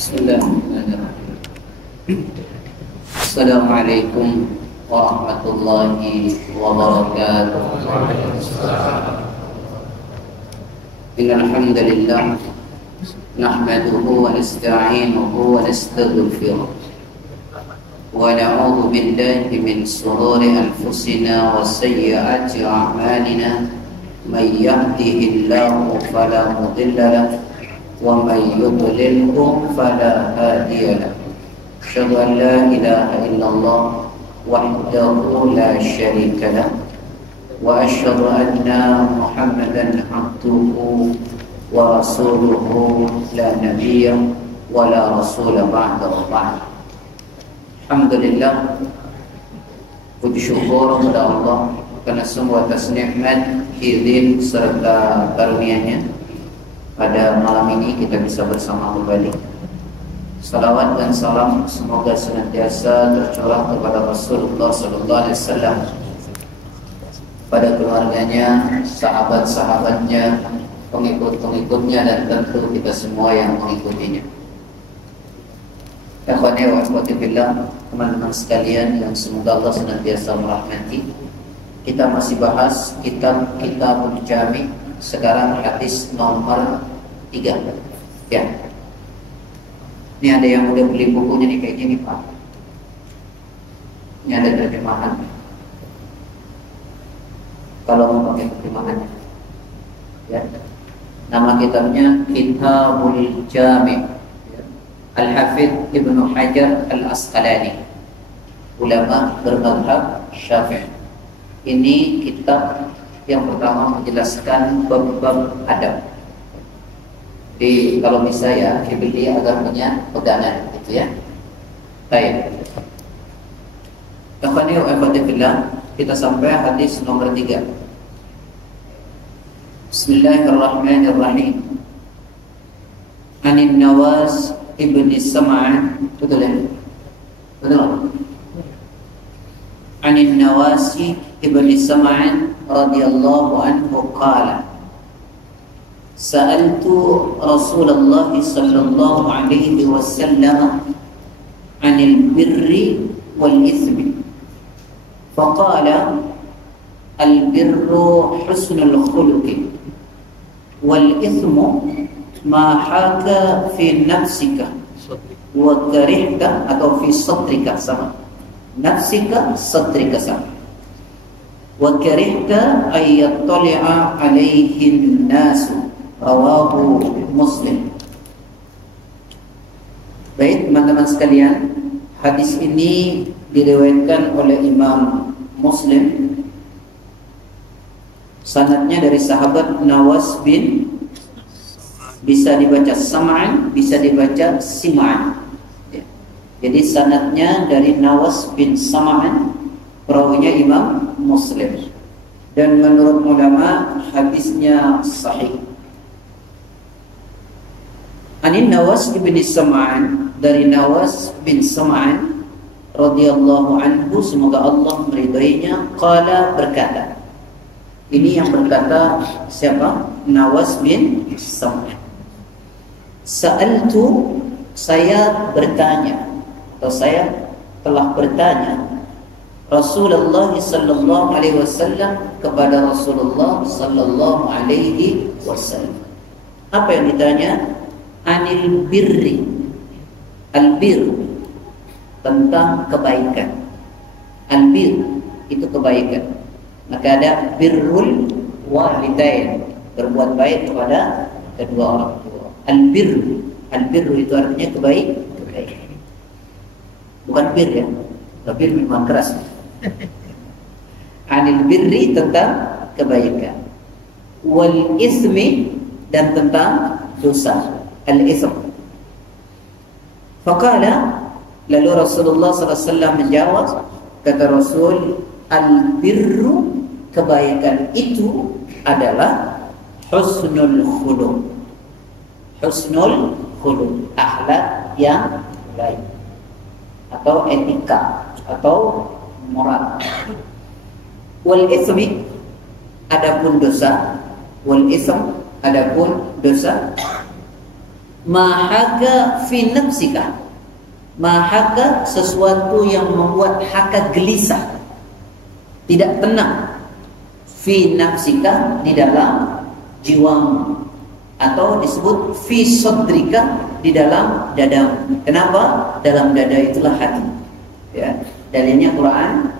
Bismillahirrahmanirrahim. Assalamualaikum warahmatullahi wabarakatuh. Innal hamdalillah nahmaduhu wa nasta'inuhu wa nastaghfiruh wa na'udzu billahi min shururi anfusina wa sayyiati a'malina may yahdihillahu fala mudilla lahu wa may yudlilhu fala hadiya lahu. Asyhadu an la ilaha illallah wahdahu la syarika lahu wa asyhadu anna Muhammadan abduhu wa rasuluhu la nabiyya wa la rasula ba'dahu. Alhamdulillah, puji syukur kepada Allah karena semua atas nikmat, izin serta karunia-Nya. Pada malam ini kita bisa bersama kembali. Salawat dan salam semoga senantiasa tercurah kepada Rasulullah sallallahu alaihi wasallam, pada keluarganya, sahabat-sahabatnya, pengikut-pengikutnya, dan tentu kita semua yang mengikutinya. Akhwani wa akhwati fillah, teman-teman sekalian yang semoga Allah senantiasa merahmati. Kita masih bahas Kitabul Jami'. Sekarang hadis nomor 3. Ya. Ini ada yang udah beli bukunya nih kayak gini, Pak. Ini ada terjemahan. Kalau mau pakai terjemahannya. Ya. Nama kitabnya Kitabul Jami'. Al-Hafidh Ibnu Hajar Al-Asqalani, ulama bermadzhab Syafi'i. Ini kitab yang pertama menjelaskan bab-bab adab. Jadi kalau bisa ya dibeli agar punya pegangan, gitu ya. Baik. Akhwani wa akhwati fillah, kita sampai hadis nomor 3. Bismillahirrahmanirrahim. Anin Nawas ibni Sam'an, betul ya? Betul. Anin Nawasi ibni Sam'an radhiyallahu anhu qala sa'altu Rasulullah sallallahu alaihi wasallam 'anil birri wal ithmi faqala al birru husnul khuluqi wal ithmu ma haka fi nafsika wa karihta, atau fi sadrika sama, nafsika sadrika sama, wa karihta ay yattali'a alaihi an-nasu, rawahu Muslim. Baik teman-teman sekalian, hadis ini diriwayatkan oleh Imam Muslim. Sanadnya dari sahabat Nawas bin, bisa dibaca Sam'an, bisa dibaca Sim'an. Jadi sanadnya dari Nawas bin Sam'an, perawinya Imam Muslim. Dan menurut ulama hadisnya sahih. Anin Nawas bin Sam'an, dari Nawas bin Sam'an radhiyallahu anhu, semoga Allah meridainya, qala, berkata. Ini yang berkata siapa? Nawas bin Sam'an. Sa'altu, saya bertanya, atau saya telah bertanya, Rasulullah sallallahu alaihi wasallam, kepada Rasulullah sallallahu alaihi wasallam. Apa yang ditanya? Anil birri, al-bir, tentang kebaikan. Al-bir itu kebaikan. Maka ada birrul walidain, berbuat baik kepada kedua orang tua. Al-birru, al-birru itu artinya kebaikan. Bukan bir ya, bir memang keras. Anil birri, tentang kebaikan. Wal ismi, dan tentang dosa. Al-ism. Faqala, lalu Rasulullah SAW menjawab, kata Rasul, al-birru, kebaikan itu adalah husnul khuluq. Husnul khuluq, akhlak yang baik, atau etika, atau moral. Wal ismi, adapun dosa. Wal ism, adapun dosa. Mahaka fi nafsika. Mahaka sesuatu yang membuat haka gelisah, tidak tenang. Fi nafsika, di dalam jiwamu, atau disebut fi sadrika, di dalam dadamu. Kenapa? Dalam dada itulah hati. Ya, dalilnya Quran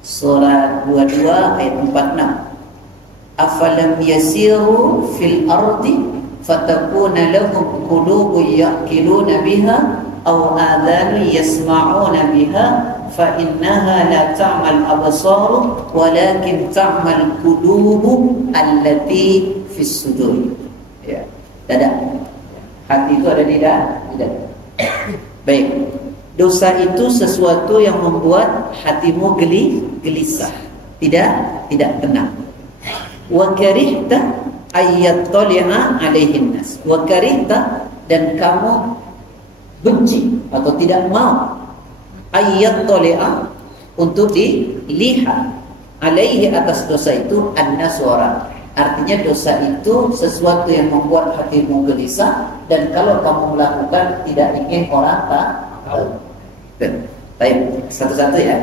surat 22 ayat 46. Afalam yasiru fil ardi fatakuna lahum qulubun yaqiluna biha aw adhanun yasma'una biha fa innaha la ta'mal absar walakin ta'mal qulubu allati fis sudur. Ya, dada. Hati itu ada di dada. Baik. Dosa itu sesuatu yang membuat hatimu gelisah, tidak tenang. Wa karihta ayyattali'a alaihin nas. Wa karihta, dan kamu benci atau tidak mau ayyattali'a, untuk dilihat, alaihi, atas dosa itu, an-nas, orang. Artinya dosa itu sesuatu yang membuat hatimu gelisah, dan kalau kamu melakukan tidak ingin orang tahu. Baik, satu-satu ya.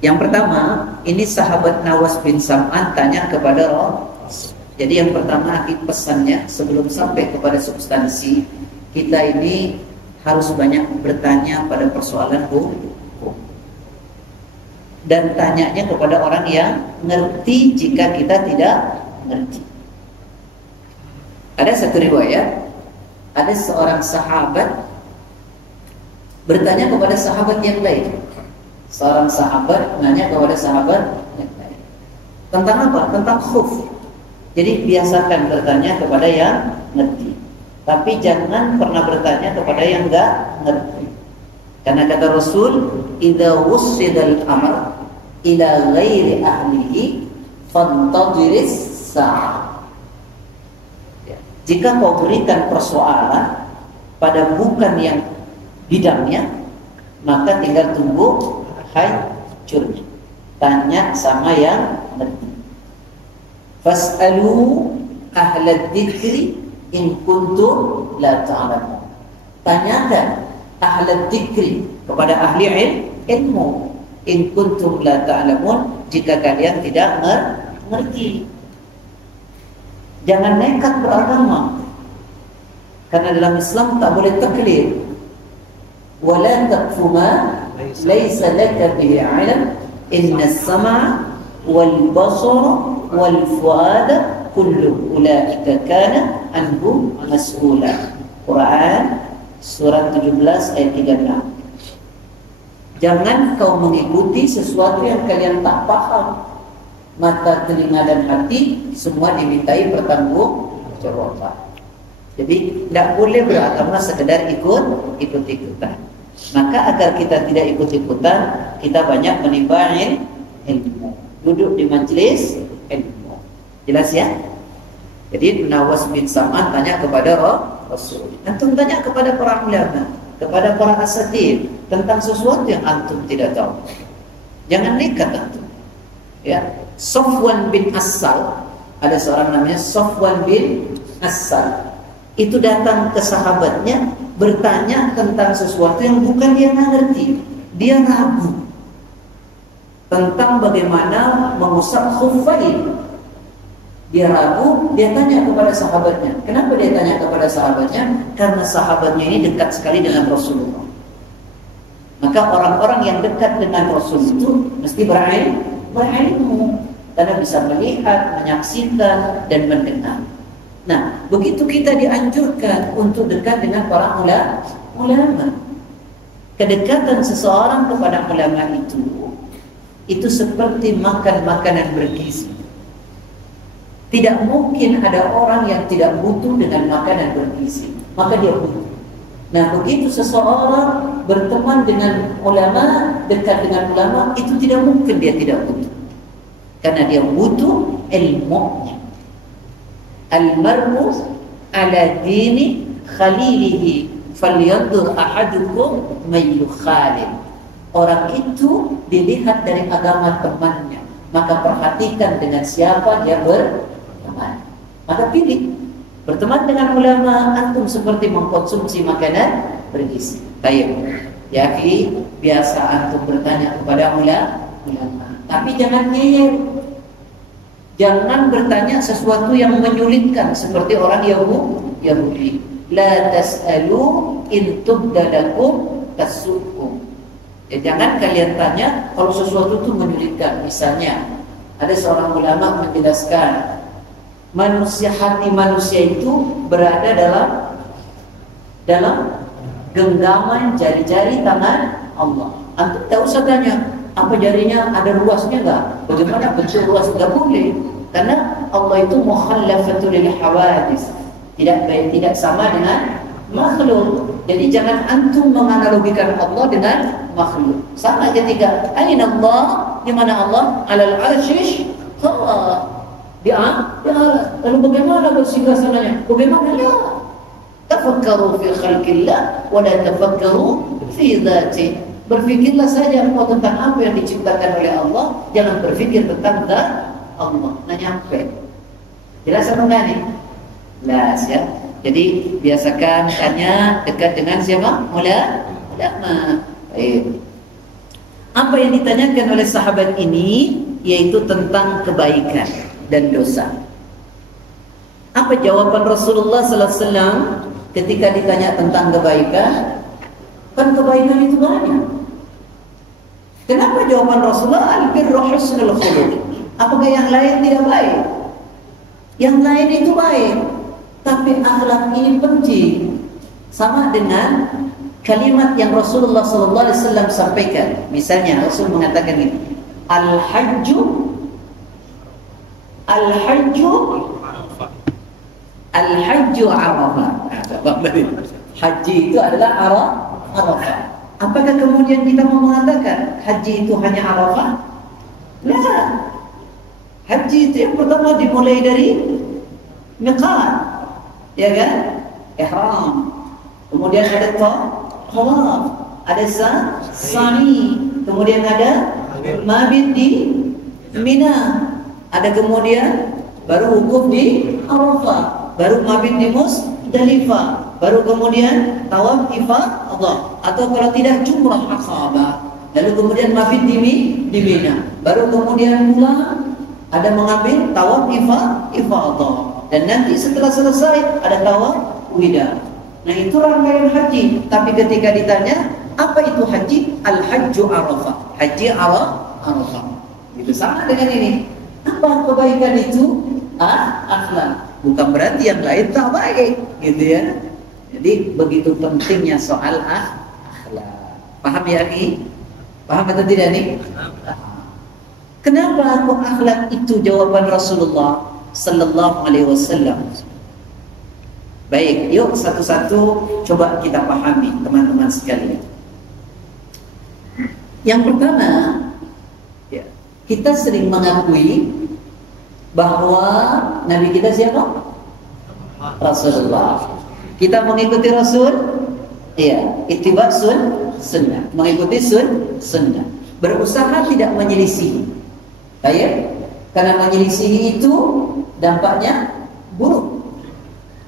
Yang pertama, ini sahabat Nawas bin Sam'an tanya kepada Rasul. Jadi yang pertama pesannya, sebelum sampai kepada substansi, kita ini harus banyak bertanya pada persoalan hukum. Dan tanyanya kepada orang yang ngerti jika kita tidak ngerti. Ada satu riwayat, ada seorang sahabat bertanya kepada sahabat yang lain. Seorang sahabat nanya kepada sahabat yang lain. Tentang apa? Tentang khuf. Jadi biasakan bertanya kepada yang ngerti, tapi jangan pernah bertanya kepada yang enggak ngerti. Karena kata Rasul, idza wussidal amr ila ghairi ahlihi fantadhiris sa'ah. Jika kau berikan persoalan pada bukan yang bidangnya, maka tinggal tunggu hancurnya. Tanya sama yang ngerti. Fas'alu ahlad dzikri in kuntum la ta'lamun. Tanyakan ahlad dzikri, kepada ahli ilmu, in kuntum la ta'lamun, jika kalian tidak mengerti. Jangan nekat beragama, karena dalam Islam tak boleh taklid. Wala taqfu ma laysa laka bihi 'ilm inna as-sam'a wal basara wal fuada kullu ulaika kana anhu mas'ula. Quran surat 17 ayat 36. Jangan kau mengikuti sesuatu yang kalian tak paham. Mata, telinga dan hati semua dimintai pertanggungjawaban. Jadi tidak boleh beragama sekedar ikut-ikutan. Maka agar kita tidak ikut-ikutan, kita banyak menimba ilmu, duduk di majelis ilmu. Jelas ya? Jadi Nawas bin Sam'an tanya kepada Rasul. Antum tanya kepada para ulama, kepada para asatid tentang sesuatu yang antum tidak tahu. Jangan nekat antum. Ya, Safwan bin Assal, ada seorang namanya Safwan bin Assal. Itu datang ke sahabatnya bertanya tentang sesuatu yang bukan dia ngerti. Dia ragu tentang bagaimana mengusap khuffain. Dia ragu, dia tanya kepada sahabatnya. Kenapa dia tanya kepada sahabatnya? Karena sahabatnya ini dekat sekali dengan Rasulullah. Maka orang-orang yang dekat dengan Rasul itu mesti berilmu, karena bisa melihat, menyaksikan, dan mendengar. Nah, begitu kita dianjurkan untuk dekat dengan para ulama. Kedekatan seseorang kepada ulama itu seperti makan makanan bergizi. Tidak mungkin ada orang yang tidak butuh dengan makanan bergizi, maka dia butuh. Nah, begitu seseorang berteman dengan ulama, dekat dengan ulama, itu tidak mungkin dia tidak butuh, karena dia butuh ilmunya. Al-mar'u ala dini khalilihi falyanzur ahadukum may yukhalil. Orang itu dilihat dari agama temannya, maka perhatikan dengan siapa dia berteman. Maka pilih Berteman dengan ulama, antum seperti mengkonsumsi makanan bergizi. Baik. Ya, biasa antum bertanya kepada ulama. Tapi jangan ngeyel. Jangan bertanya sesuatu yang menyulitkan seperti orang Yahudi. La tas'alu in tubdalakum tasukum. Ya, jangan kalian tanya kalau sesuatu itu menyulitkan. Misalnya, ada seorang ulama menjelaskan hati manusia itu berada dalam genggaman jari-jari tangan Allah. Antum tak usah tanya apa jarinya ada ruasnya enggak, bagaimana bentuk ruas, enggak boleh, karena Allah itu mukhallafatul lil hawadis, tidak sama dengan makhluk. Jadi jangan antum menganalogikan Allah dengan makhluk. Sama ketika aina Allah, di mana Allah? Alal arsy Allah. Dia lalu bagaimana bersinggasananya? Bagaimana? La tafakkaru fi khalqillah wa la tafakkaru fi dzati. Berfikirlah saja tentang apa yang diciptakan oleh Allah, jangan berfikir tentang zat Allah. Nah, nyampe. Jelas apa enggak nih? Jelas ya. Jadi biasakan tanya dekat dengan siapa? Ulama. Baik. Apa yang ditanyakan oleh sahabat ini yaitu tentang kebaikan dan dosa. Apa jawaban Rasulullah sallallahu alaihi wasallam ketika ditanya tentang kebaikan? Kan kebaikan itu banyak. Kenapa jawaban Rasulullah al-birru husnul khuluq? Apakah yang lain tidak baik? Yang lain itu baik, tapi akhlak ini penting. Sama dengan kalimat yang Rasulullah sallallahu alaihi wasallam sampaikan. Misalnya Rasul mengatakan ini, al-hajju Arafah. Haji itu adalah Arafah. Apakah kemudian kita mau mengatakan haji itu hanya Arafah? Nah, haji itu yang pertama dimulai dari miqat, ya kan? Ihram. Kemudian ada tawaf, ada sa'i, kemudian ada mabit di Mina. Ada kemudian baru wukuf di Arafah, baru mabit di Musdalifah, baru kemudian tawaf ifadah, atau kalau tidak jumrah aqabah, lalu kemudian mabit di Mina, baru kemudian pulang ada mengambil tawaf ifadah, dan nanti setelah selesai ada tawaf wida. Nah, itu rangkaian haji. Tapi ketika ditanya apa itu haji, al-hajju Arafah, haji Arafah. Itu sama dengan ini. Apa kebaikan itu? Akhlak. Bukan berarti yang lain tak baik, gitu ya. Jadi begitu pentingnya soal akhlak. Paham ya, Ki? Paham atau tidak nih? Kenapa akhlak itu jawaban Rasulullah sallallahu alaihi wasallam? Baik, yuk satu-satu coba kita pahami, teman-teman sekalian. Yang pertama, ya, kita sering mengakui bahwa Nabi kita siapa? Rasulullah. Kita mengikuti Rasul, ya, ittiba sunnah, mengikuti sunnah. Berusaha tidak menyelisihi. Baik, karena menyelisihi itu dampaknya buruk.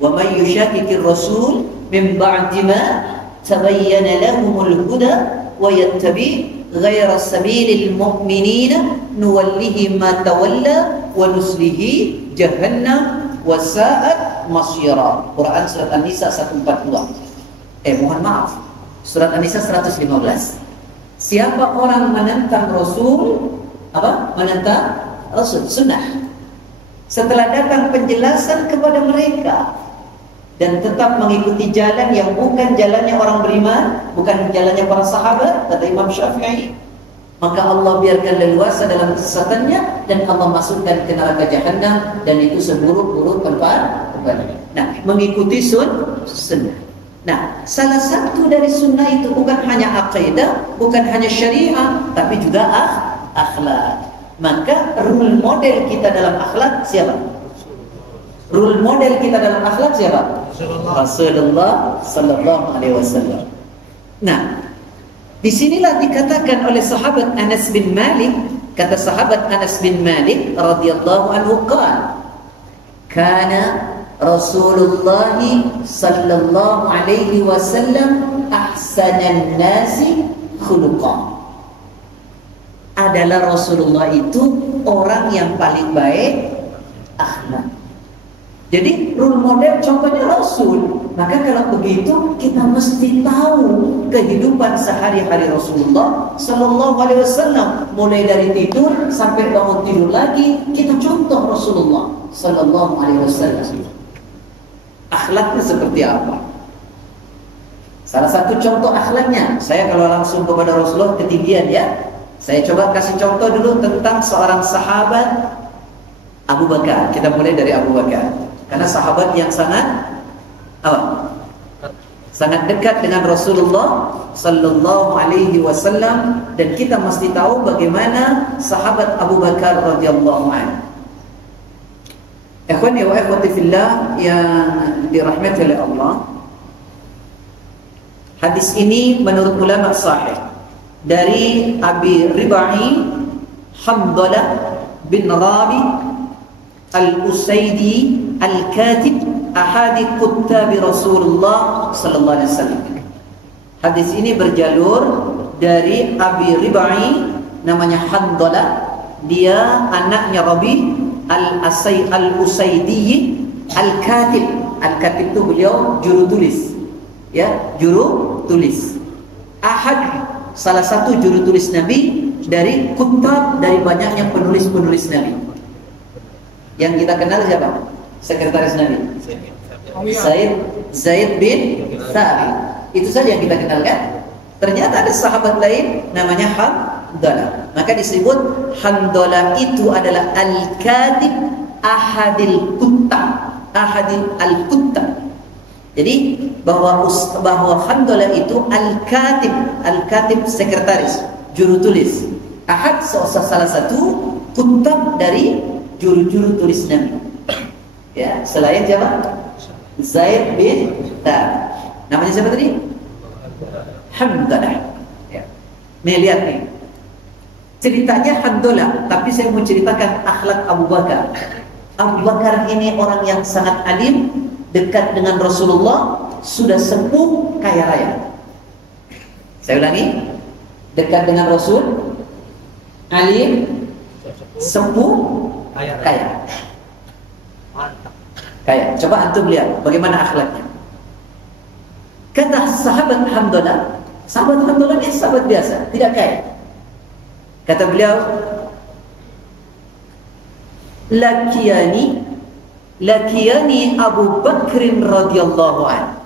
Wa may yushaqiqir rasul min ba'di ma tabayyana lahumul huda wa yattabi' ghayra sabilil mu'minina nuwallihi ma tawalla wa nuslihi jahannam wa sa'at masyira. Quran surat An-Nisa 142. Mohon maaf, surat An-Nisa 115. Siapa orang menentang Rasul, menentang Rasul sunnah, setelah datang penjelasan kepada mereka dan tetap mengikuti jalan yang bukan jalannya orang beriman, bukan jalannya para sahabat, kata Imam Syafi'i, maka Allah biarkan leluasa dalam kesesatannya dan Allah masukkan ke neraka jahanam, dan itu seburuk-buruk tempat. Nah, mengikuti sunnah. Nah, salah satu dari sunnah itu bukan hanya aqidah, bukan hanya syariah, tapi juga akhlak. Maka role model kita dalam akhlak siapa? Role model kita dalam akhlak siapa? Rasulullah sallallahu alaihi wasallam. Nah, disinilah dikatakan oleh sahabat Anas bin Malik, kata sahabat Anas bin Malik radhiyallahu anhu, qala kana Rasulullah sallallahu alaihi wasallam ahsanan nasi khuluqan. Adalah Rasulullah itu orang yang paling baik akhlak. Jadi role model contohnya Rasul. Maka kalau begitu kita mesti tahu kehidupan sehari-hari Rasulullah sallallahu alaihi wasallam, mulai dari tidur sampai bangun tidur lagi kita contoh Rasulullah sallallahu alaihi wasallam. Akhlaknya seperti apa? Salah satu contoh akhlaknya, saya kalau langsung kepada Rasulullah ketinggian ya. Saya coba kasih contoh dulu tentang seorang sahabat Abu Bakar. Kita mulai dari Abu Bakar. Karena sahabat yang sangat apa? Sangat dekat dengan Rasulullah sallallahu alaihi wasallam, dan kita mesti tahu bagaimana sahabat Abu Bakar radhiyallahu anhu. Ikhwani wa akhwati fillah yang dirahmati oleh Allah. Hadis ini menurut ulama sahih dari Abi Ribai Hamdalah bin Rabi Al-Usaidi Al-Katib ahadi kuttabi Rasulullah sallallahu alaihi wasallam. Hadis ini berjalur dari Abi Ribai, namanya Hamdalah, dia anaknya Rabi Al-Usaidi Al-Katib. Al-Katib itu beliau juru tulis. Ya, juru tulis. Ahad, salah satu juru tulis Nabi dari kutab, dari banyaknya penulis-penulis Nabi. Yang kita kenal siapa? Sekretaris Nabi. Zaid bin Thabit. Itu saja yang kita kenal kan? Ternyata ada sahabat lain namanya Hamdalah. Maka disebut Hamdalah itu adalah Al-Katib ahadil kuttab. Ahadil al-kuttab. Jadi bahwa Hamdalah itu Al-Katib. Al-Katib sekretaris, juru tulis. Ahad salah satu kuttab dari juru-juru tulis Nabi. Ya, selain siapa? Zaid bin Thabit. Namanya siapa tadi? Hamdalah. Ya. Nih lihat nih. Ceritanya Hamdalah, tapi saya mau ceritakan akhlak Abu Bakar. Abu Bakar ini orang yang sangat alim, dekat dengan Rasulullah, sudah sepuh, kaya raya. Saya ulangi, dekat dengan Rasul, alim, sepuh, kaya. Kaya. Coba antum lihat bagaimana akhlaknya. Kata sahabat Hamdalah ini sahabat biasa, tidak kaya. Kata beliau, Lakiyani Abu Bakrin radhiyallahu anhu.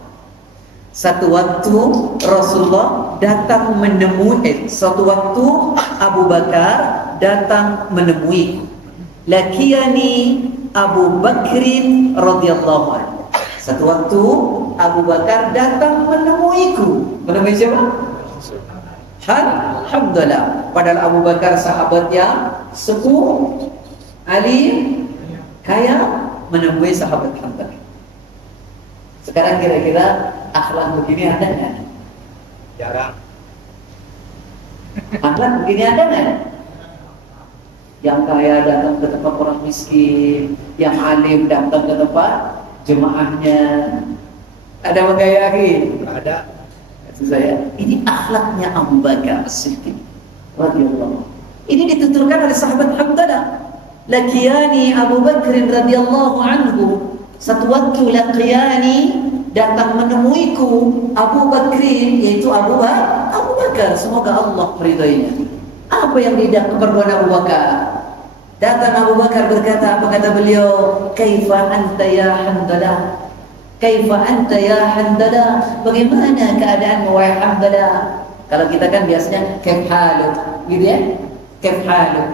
Satu waktu Rasulullah datang menemui, suatu waktu Abu Bakar datang menemui. Lakiyani Abu Bakrin radhiyallahu anhu. Satu waktu Abu Bakar datang menemuiku. Menemui siapa? Alhamdulillah. Padahal Abu Bakar sahabat yang sepuh, alim, kaya, menemui sahabat Hamdalah. Sekarang kira-kira akhlak begini ada nggak? Jarang. Akhlak begini ada nggak? Yang kaya datang ke tempat orang miskin, yang alim datang ke tempat jemaahnya. Ada menggayai? Ada. Maksud saya, ini akhlaknya Abu Bakar As-Siddiq radhiyallahu. Ini dituturkan oleh sahabat Hamdalah. Lakiyani Abu Bakr radhiyallahu anhu. Satu waktu lakiyani, datang menemuiku Abu Bakrin, yaitu Abu Bakar. Semoga Allah meridainya. Apa yang tidak keperluan Abu Bakar? Datang Abu Bakar berkata, apa kata beliau? Kaifa anta ya Hamdalah? Kaifa anta ya Hamdalah? Bagaimana keadaanmu wahai Hamdalah? Kalau kita kan biasanya kaif haluk, gitu ya? Kaif haluk.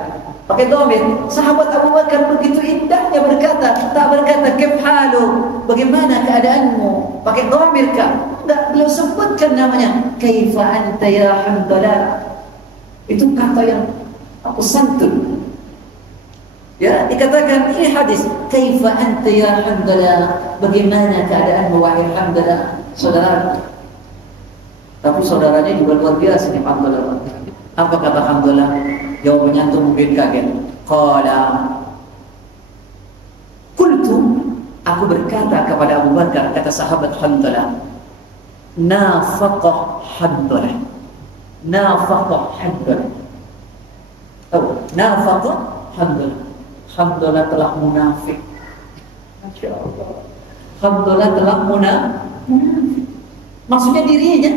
Pakai dhamir. Sahabat Abu Bakar begitu indahnya berkata, tak berkata kaif haluk, bagaimana keadaanmu? Pakai dhamir kah? Enggak, beliau sebutkan namanya kaifa anta ya Hamdalah. Itu kata yang santun. Ya, dikatakan ini hadis, kaifa anta ya Hamdalah, bagaimana keadaanmu wahai Hamdalah, saudara. Tapi saudaranya juga luar biasa nih Hamdalah. Apa kata Hamdalah? Jawabannya antum mungkin kaget. Qala qultu, aku Aku berkata kepada Abu Bakar, kata sahabat Hanzalah, nafaqah Hanzalah. Nafaqah Hanzalah. Tahu? Nafaqah Hanzalah. Hanzalah telah munafik. Masya Allah. Hanzalah telah munafik. Maksudnya dirinya.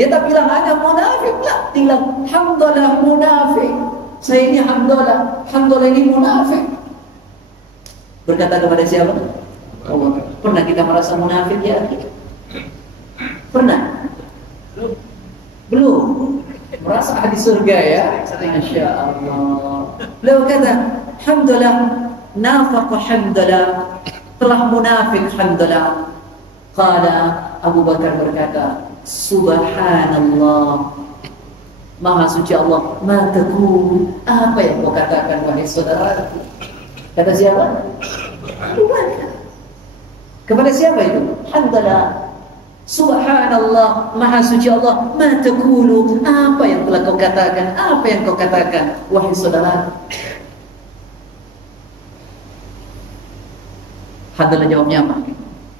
Dia tak bilang ana munafik lah. Bilang Hanzalah munafik. Saya ini Hanzalah. Hanzalah ini munafik. Berkata kepada siapa? Allah. Pernah kita merasa munafik ya? Pernah? Belum. Merasa ahli surga ya? Masya Allah. Beliau kata, Alhamdulillah, nafaq Hanzalah, telah munafik Hanzalah. Qala, Abu Bakar berkata, Subhanallah, Maha suci Allah, ma taqul, apa yang kau katakan wahai saudara? Kata siapa? Abu Bakar. Kepada siapa itu? Hanzalah. Subhanallah, Maha suci Allah, ma taqulu, apa yang telah kau katakan? Apa yang kau katakan wahai saudara? Hanzalah jawabnya apa?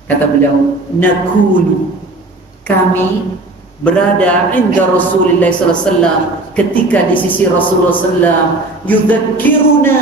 Kata beliau, naqulu, kami berada inda Rasulullah sallallahu alaihi wasallam, ketika di sisi Rasulullah sallallahu alaihi wasallam, yudzakkiruna,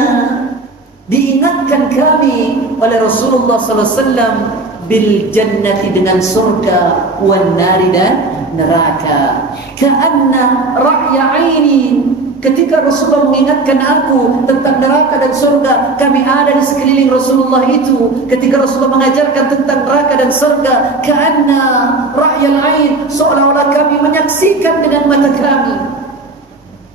diingatkan kami oleh Rasulullah sallallahu alaihi wasallam bil jannati, dengan surga, wan nari, dan neraka. Ka'anna ra'ya 'aini, ketika Rasulullah mengingatkan aku tentang neraka dan surga, kami ada di sekeliling Rasulullah itu. Ketika Rasulullah mengajarkan tentang neraka dan surga, ka'anna ra'yal 'ain, seolah-olah kami menyaksikan dengan mata kami.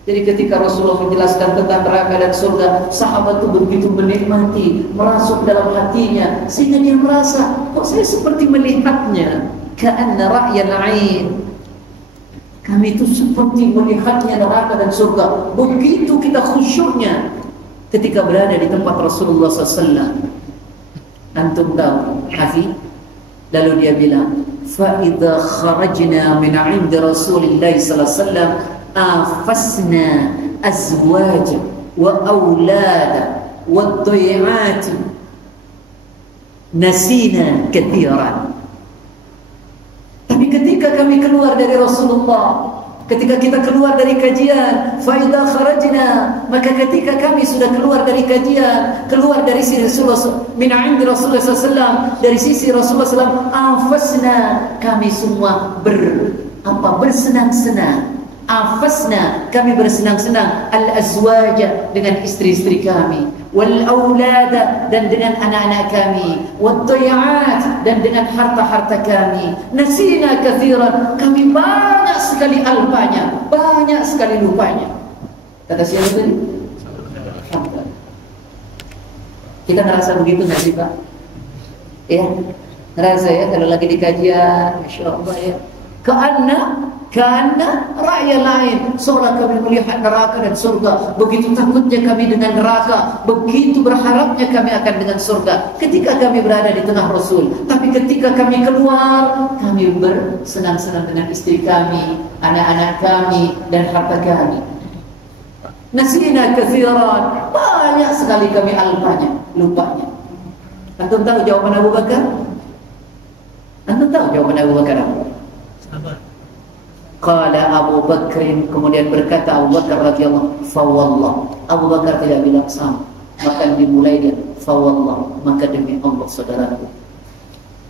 Jadi ketika Rasulullah menjelaskan tentang neraka dan surga, sahabat itu begitu menikmati, merasuk dalam hatinya, sehingga dia merasa, kok saya seperti melihatnya. Ka'anna ra'yal 'ain, kami itu seperti melihatnya neraka dan surga. Begitu kita khusyuknya ketika berada di tempat Rasulullah SAW. Antum tahu, Hafiz? Lalu dia bilang, fa idza kharajna min 'indi Rasulillah sallallahu alaihi wasallam afasna azwaja wa aulada wa dhay'at nasina kathiran. Tapi ketika kami keluar dari Rasulullah, ketika kita keluar dari kajian, fa idza kharajna, maka ketika kami sudah keluar dari kajian, keluar dari sisi Rasulullah, min 'indi Rasulullah sallallahu alaihi wasallam, dari sisi Rasulullah sallallahu alaihi wasallam, afasna, kami semua bersenang-senang. Afasna, kami bersenang-senang, al-azwaja, dengan istri-istri kami, wal aulada, dan dengan anak-anak kami, wad day'at, dan dengan harta-harta kami, nasina kathiran, kami banyak sekali alpanya, banyak sekali lupanya. Kata siapa tadi? Kita ngerasa begitu nggak sih Pak? Ya, ngerasa ya kalau lagi di kajian, Masya Allah ya, Karena ra'ya lain, seolah kami melihat neraka dan surga. Begitu takutnya kami dengan neraka, begitu berharapnya kami akan dengan surga ketika kami berada di tengah Rasul. Tapi ketika kami keluar, kami bersenang-senang dengan istri kami, anak-anak kami, dan harta kami. Nasina kathiran, banyak sekali kami lupanya. Antum tahu jawaban Abu Bakar? Antum tahu jawaban Abu Bakar? Qala Abu Bakr, kemudian berkata Abu Bakar radhiyallahu, fa wallah, Abu Bakar tidak bilang sama, maka dimulai dia, fa wallah, maka demi Allah saudaraku,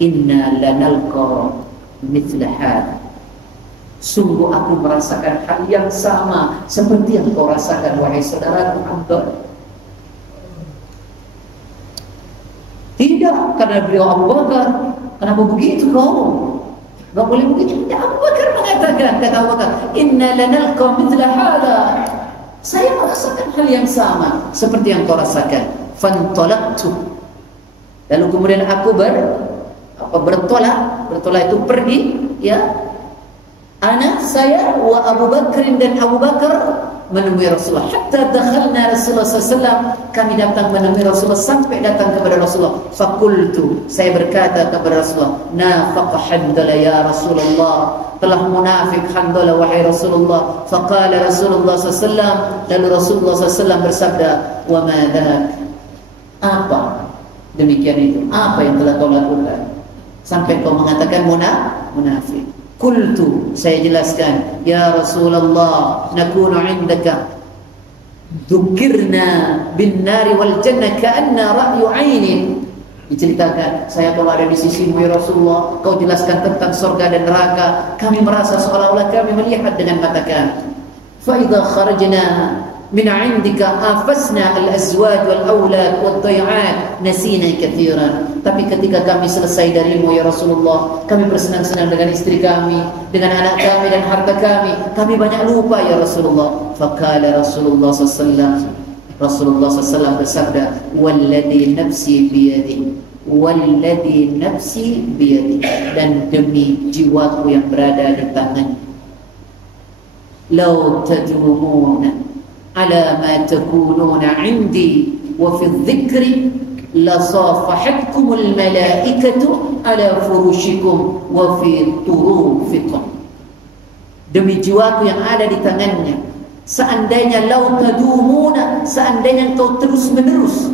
inna lanalqa mithla hada, sungguh aku merasakan hal yang sama seperti yang kau rasakan wahai saudaraku Abdul. Tidak, karena beliau Abu Bakar, kenapa begitu kau? Gak boleh begitu. Ya, Abu Bakar mengatakan, kata Abu Bakar, inna lanalqa mithla hada, saya merasakan hal yang sama seperti yang kau rasakan. Fantalaqtu, lalu kemudian aku bertolak itu pergi, ya, saya wa Abu Bakar, dan Abu Bakar menemui Rasulullah. Hatta dakhalna Rasulullah SAW, kami datang menemui Rasulullah, sampai datang kepada Rasulullah. Fakultu, saya berkata kepada Rasulullah, nafaqa Hanzalah ya Rasulullah, telah munafik Hanzalah wahai Rasulullah. Faqala Rasulullah SAW, lalu Rasulullah SAW bersabda, wa ma dhak, apa demikian itu. Apa yang telah kau lakukan sampai kau mengatakan munafik? Qultu, saya jelaskan, ya Rasulullah, nakunu indaka dzukirna bin nari wal jannah ka'anna ra'yu 'ainin. Diceritakan, saya kalau ada di sisimu ya Rasulullah, kau jelaskan tentang surga dan neraka, kami merasa seolah-olah kami melihat dengan mata kami. Fa idza kharajna min 'indika afasna al-azwaj wal aulad wad day'at nasina katsiran. Tapi ketika kami selesai darimu ya Rasulullah, kami bersenang-senang dengan istri kami, dengan anak kami dan harta kami banyak lupa ya Rasulullah. Faqala Rasulullah sallallahu Rasulullah SAW bersabda, "Walladhi nafsi biyadi, walladhi nafsi biyadi," dan demi jiwaku yang berada di tangannya. "Lau tadumuna ala ma takununa 'indi wa fi dhikri la safahatkumul malaikatu ala furushikum wa fi turufikum." Demi jiwaku yang ada di tangannya, seandainya lau tadumuna, seandainya engkau terus menerus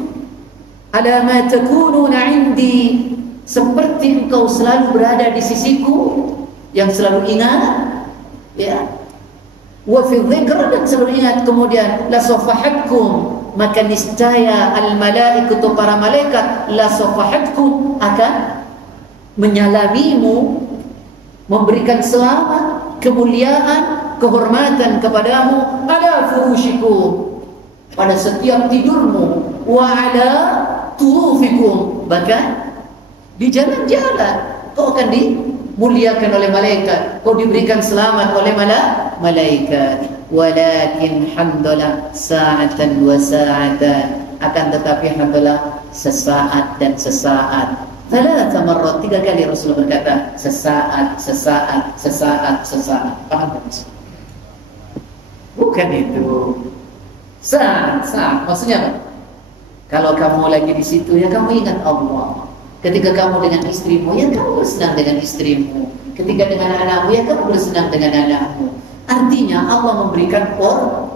ala ma takununa 'indi, seperti engkau selalu berada di sisiku, yang selalu ingat, ya, wa fi dzikr, dan selalu ingat, kemudian la safahatkum, maka niscaya al malaikatu, para malaikat, la safahatkum, akan menyalamimu, memberikan selamat, kemuliaan, kehormatan kepadamu, ala furushikum, pada setiap tidurmu, wa ala turufikum, bahkan di jalan-jalan kau akan dimuliakan oleh malaikat, kau diberikan selamat oleh malaikat. Walakin hamdalah sa'atan wa sa'atan, akan tetapi hamdalah sesaat dan sesaat. Thalatha marrat, 3 kali Rasulullah berkata sesaat, sesaat, sesaat, sesaat. Paham tak maksud? Bukan itu. Saat. Maksudnya apa? Kalau kamu lagi di situ, ya kamu ingat Allah. Ketika kamu dengan istrimu, ya kamu bersenang dengan istrimu. Ketika dengan anakmu, ya kamu bersenang dengan anakmu. Artinya Allah memberikan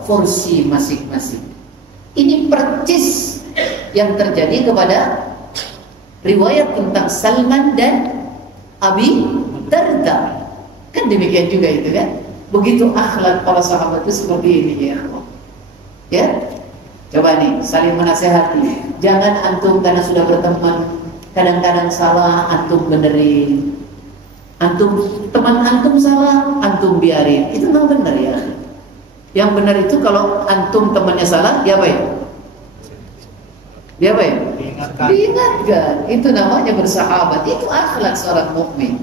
porsi masing-masing. Ini percis yang terjadi kepada riwayat tentang Salman dan Abi Darda. Kan demikian juga itu kan? Begitu akhlak para sahabat itu seperti ini ya. Ya, coba nih saling menasehati. Jangan antum karena sudah berteman kadang-kadang salah antum benerin. Antum teman antum salah antum biarin. Itu memang benar ya. Yang benar itu kalau antum temannya salah, ya baik. Ya baik. Diingatkan. Itu namanya bersahabat. Itu akhlak seorang mukmin.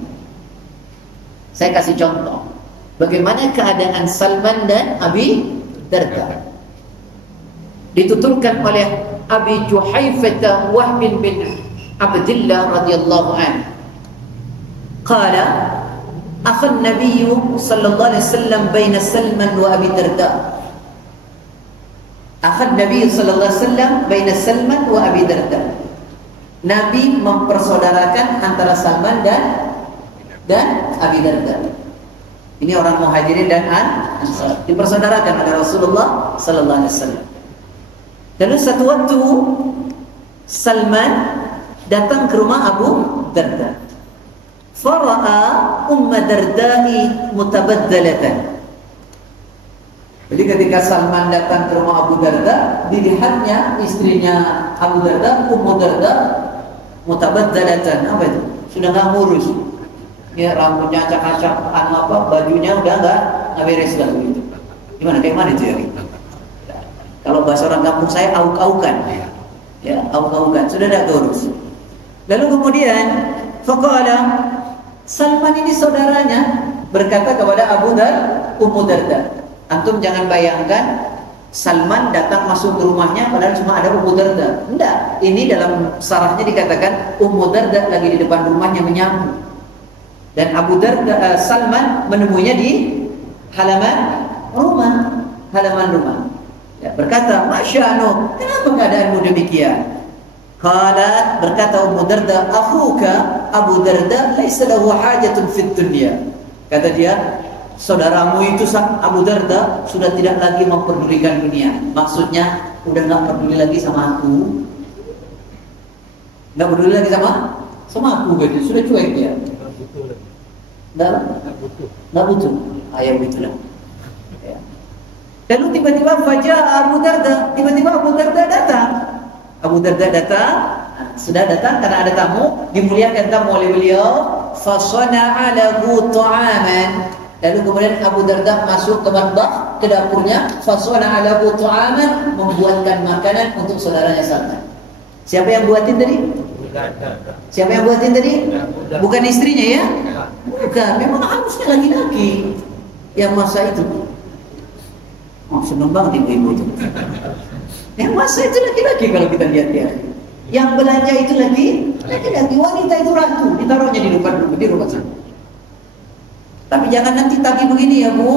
Saya kasih contoh. Bagaimana keadaan Salman dan Abi Darda. Dituturkan oleh Abi Juhaifah Wahb bin Abdullah radhiyallahu anhu. Qala akha an-nabiy sallallahu alaihi wasallam baina Salman wa Abi Darda. Akha an-nabiy sallallahu alaihi wasallam baina Salman wa Abi Darda. Nabi mempersaudarakan antara Salman dan Abi Darda. Ini orang Muhajirin dan Ansar, dipersaudarakan oleh Rasulullah sallallahu alaihi wasallam. Lalu satu waktu Salman datang ke rumah Abu Darda. Fara'a Umma Darda'i mutabaddalatan. Jadi ketika Salman datang ke rumah Abu Darda, dilihatnya istrinya Abu Darda, Ummu Darda, mutabaddalatan. Apa itu? Sudah nggak ngurus. Ya, rambutnya acak-acak, bajunya udah nggak beres lah begitu. Gimana? Kayak mana itu ya? Kalau bahasa orang kampung saya auk-aukan. Ya, auk-aukan. Sudah tidak ngurus. Lalu kemudian, faqala, Salman ini saudaranya berkata kepada Ummu Darda. Antum jangan bayangkan Salman datang masuk ke rumahnya padahal cuma ada Ummu Darda. Enggak, ini dalam sarahnya dikatakan Ummu Darda lagi di depan rumahnya menyapu. Dan Abu Darda Salman menemuinya di halaman rumah. Ya, berkata, "Masya'nu, kenapa keadaanmu demikian?" Qalat, berkata Ummu Darda, "Akhuka Abu Darda laisa lahu hajatun fid dunya." Kata dia, saudaramu itu Abu Darda sudah tidak lagi memperdulikan dunia. Maksudnya udah nggak peduli lagi sama aku. Nggak peduli lagi sama aku gitu. Sudah cuek dia. Nggak butuh. Ayam itulah. Ya. Lalu tiba-tiba Fajr Abu Darda. Tiba-tiba Abu Darda datang. Abu Darda datang. Sudah datang karena ada tamu. Dimuliakan tamu oleh beliau. Fasana'a lahu ta'aman. Lalu kemudian Abu Darda masuk ke matbah, ke dapurnya. Fasana'a lahu ta'aman. Membuatkan makanan untuk saudaranya Salman. Siapa yang buatin tadi? Siapa yang buatin tadi? Bukan istrinya ya? Bukan, memang harusnya laki-laki yang masak itu. Oh, senang banget ibu-ibu itu. Yang masak itu laki-laki kalau kita lihat ya. Yang belanja itu laki-laki. Wanita itu ratu, ditaruhnya di rumah sana. Tapi jangan nanti tagih begini ya Bu.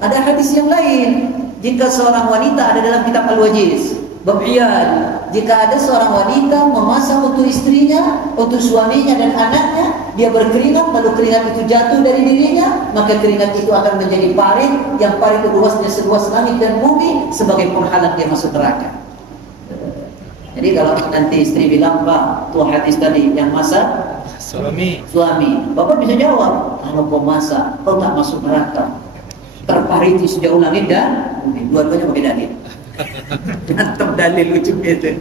Ada hadis yang lain. Jika seorang wanita ada dalam kitab Al-Wajiz, bab iyal, jika ada seorang wanita memasak untuk istrinya, untuk suaminya dan anaknya, dia berkeringat, lalu keringat itu jatuh dari dirinya, maka keringat itu akan menjadi parit, yang parit itu luasnya seluas langit dan bumi, sebagai penghalang dia masuk neraka. Jadi kalau nanti istri bilang, Pak, tuh hadis tadi yang masak suami, Bapak bisa jawab, kalau kau masak, kau tak masuk neraka, terpariti sejauh langit dan bumi. Dua-duanya pakai dalil. Mantap dalil lucu itu.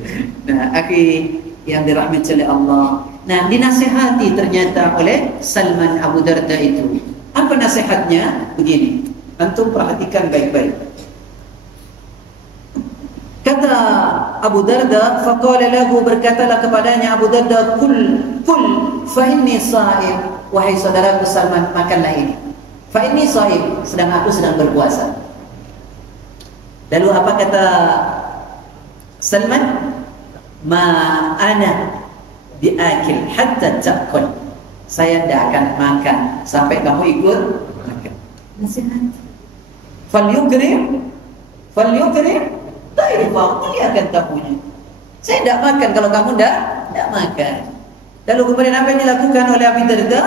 Nah, akhi yang dirahmati oleh Allah. Nah, dinasihati ternyata oleh Salman Abu Darda itu. Apa nasihatnya? Begini. Antum perhatikan baik-baik. Kata Abu Darda, faqala lahu, berkatalah kepadanya Abu Darda, kul fa inni sha'im. Wahai saudaraku Salman, makanlah ini. Fa inni sha'im, sedang aku sedang berpuasa. Lalu apa kata Salman? Ma ana biakil hatta ta'kul. Saya tidak akan makan sampai kamu ikut makan. Nasihat. Falyukrim. Ta'ifa, muliakan tamunya. Saya tidak makan kalau kamu tidak makan. Lalu kemudian apa yang dilakukan oleh Abu Darda?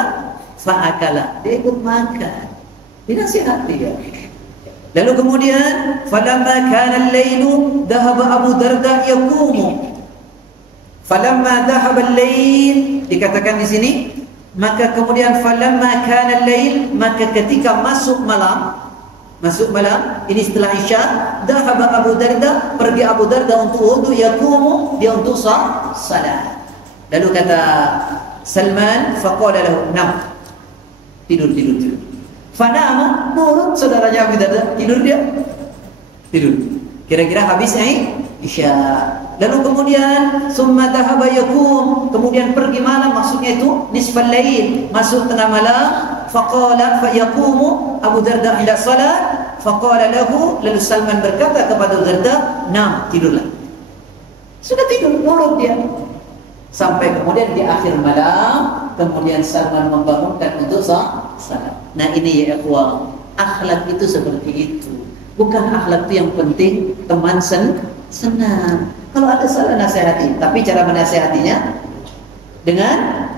Fa'akala. Dia ikut makan. Dinasihati dia. Lalu kemudian falamma kana al-lailu dhahaba Abu Darda yaqumu. Falamma dhahaba al-lail, dikatakan di sini, maka kemudian falamma kana al-lail, maka ketika masuk malam, ini setelah Isya, dhahaba Abu Darda, pergi Abu Darda untuk wudu, yaqumu, dia untuk salat. Lalu kata Salman, faqala lahu, nam, tidur. Fanama, nurut saudaranya Abu Darda, tidur. Kira-kira habis Isya. Lalu kemudian summa dhahaba yakum, kemudian pergi malam, maksudnya itu nisfal lail, masuk tengah malam. Faqala fa yaqumu, Abu Darda hendak salat. Faqala lahu, lalu Salman berkata kepada Abu Darda, nam, tidurlah. Sudah tidur, nurut dia. Sampai kemudian di akhir malam, kemudian Salman membangunkan untuk salat. Nah ini ya ikhwah, akhlak itu seperti itu. Bukan akhlak itu yang penting teman senang. Kalau ada salah nasihati, tapi cara menasihatinya dengan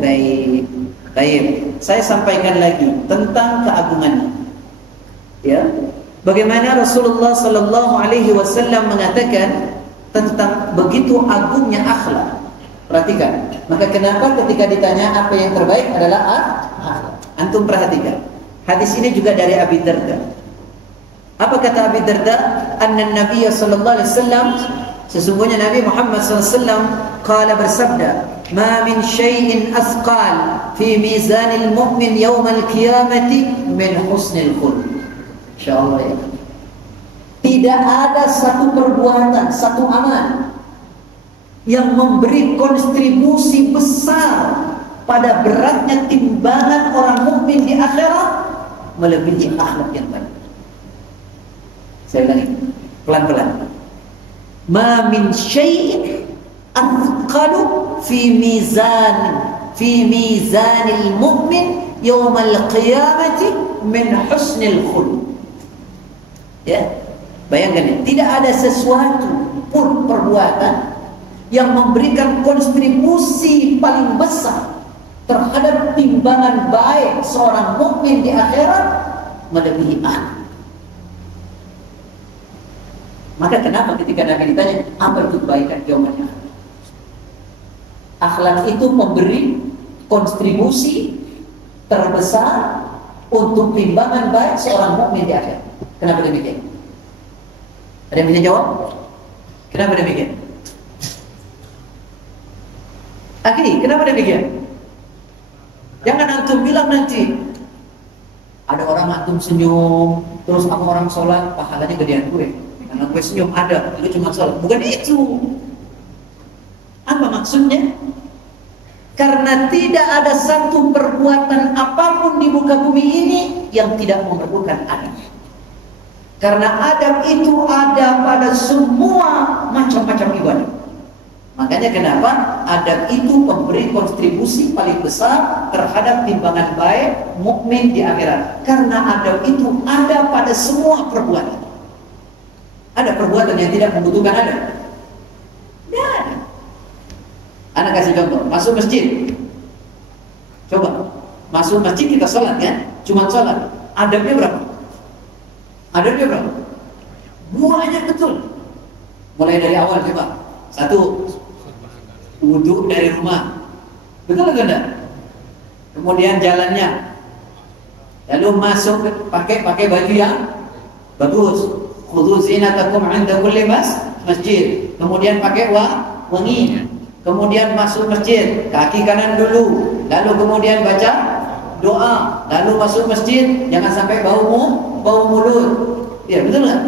baik. Baik, saya sampaikan lagi tentang keagungannya. Ya, bagaimana Rasulullah Sallallahu Alaihi Wasallam mengatakan tentang begitu agungnya akhlak. Perhatikan. Maka kenapa ketika ditanya apa yang terbaik adalah akhlak? Antum perhatikan. Hadis ini juga dari Abi Darda. Apa kata Abi Darda? Anna Nabi sallallahu alaihi wasallam, sesungguhnya Nabi Muhammad sallallahu alaihi wasallam qala, bersabda, "Ma min syai'in athqal fi mizanil mu'min yaumal qiyamati min husnil khuluq." Insyaallah ya. Tidak ada satu perbuatan, satu amal yang memberi kontribusi besar pada beratnya timbangan orang mukmin di akhirat melebihi akhlak yang baik. Saya ulangi pelan-pelan. Ma min syai'in athqalu fi mizanil mu'min yaumal qiyamati min husnil khuluq. Ya, bayangkan ya, tidak ada sesuatu pun perbuatan yang memberikan kontribusi paling besar terhadap timbangan baik seorang mukmin di akhirat melebihi akhlak. Maka kenapa ketika Nabi ditanya apa itu kebaikan, jawabannya Akhlak itu memberi kontribusi terbesar untuk timbangan baik seorang mukmin di akhirat. Kenapa demikian? Ada yang bisa jawab? Kenapa demikian? Akhirnya, kenapa demikian? Jangan antum bilang nanti ada orang antum senyum, terus sama orang sholat, pahalanya gedean gue. Karena gue senyum ada, itu cuma sholat. Bukan itu. Apa maksudnya? Karena tidak ada satu perbuatan apapun di muka bumi ini yang tidak memerlukan adab. Karena adab itu ada pada semua macam-macam ibadah. Makanya kenapa adab itu memberi kontribusi paling besar terhadap timbangan baik mukmin di akhirat. Karena adab itu ada pada semua perbuatan. Ada perbuatan yang tidak membutuhkan adab? Tidak ada. Anak kasih contoh, masuk masjid. Coba, masuk masjid kita sholat kan? Cuma sholat. Adabnya berapa? Adabnya berapa? Banyak betul. Mulai dari awal coba. Satu, wudhu dari rumah. Betul atau enggak? Kemudian jalannya. Lalu masuk pakai baju yang bagus. Khudhu zinatakum 'inda kulli masjid. Kemudian pakai wangi. Kemudian masuk masjid, kaki kanan dulu, lalu kemudian baca doa, lalu masuk masjid, jangan sampai bau mulut. Ya, betul nggak?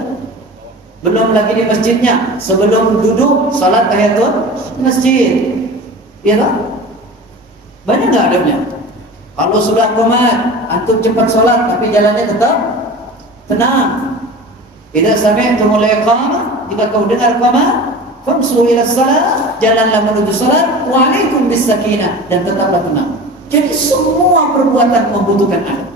Belum lagi di masjidnya, sebelum duduk salat tahiyatul masjid. Iya tak? Banyak nggak adabnya? Kalau sudah qomat, antum cepat salat, tapi jalannya tetap tenang. Idza sami'tumul iqamah, jika kau dengar qomat, famsu ila salat, jalanlah menuju salat, wa alaikum bis sakinah, dan tetaplah tenang. Jadi semua perbuatan membutuhkan adab.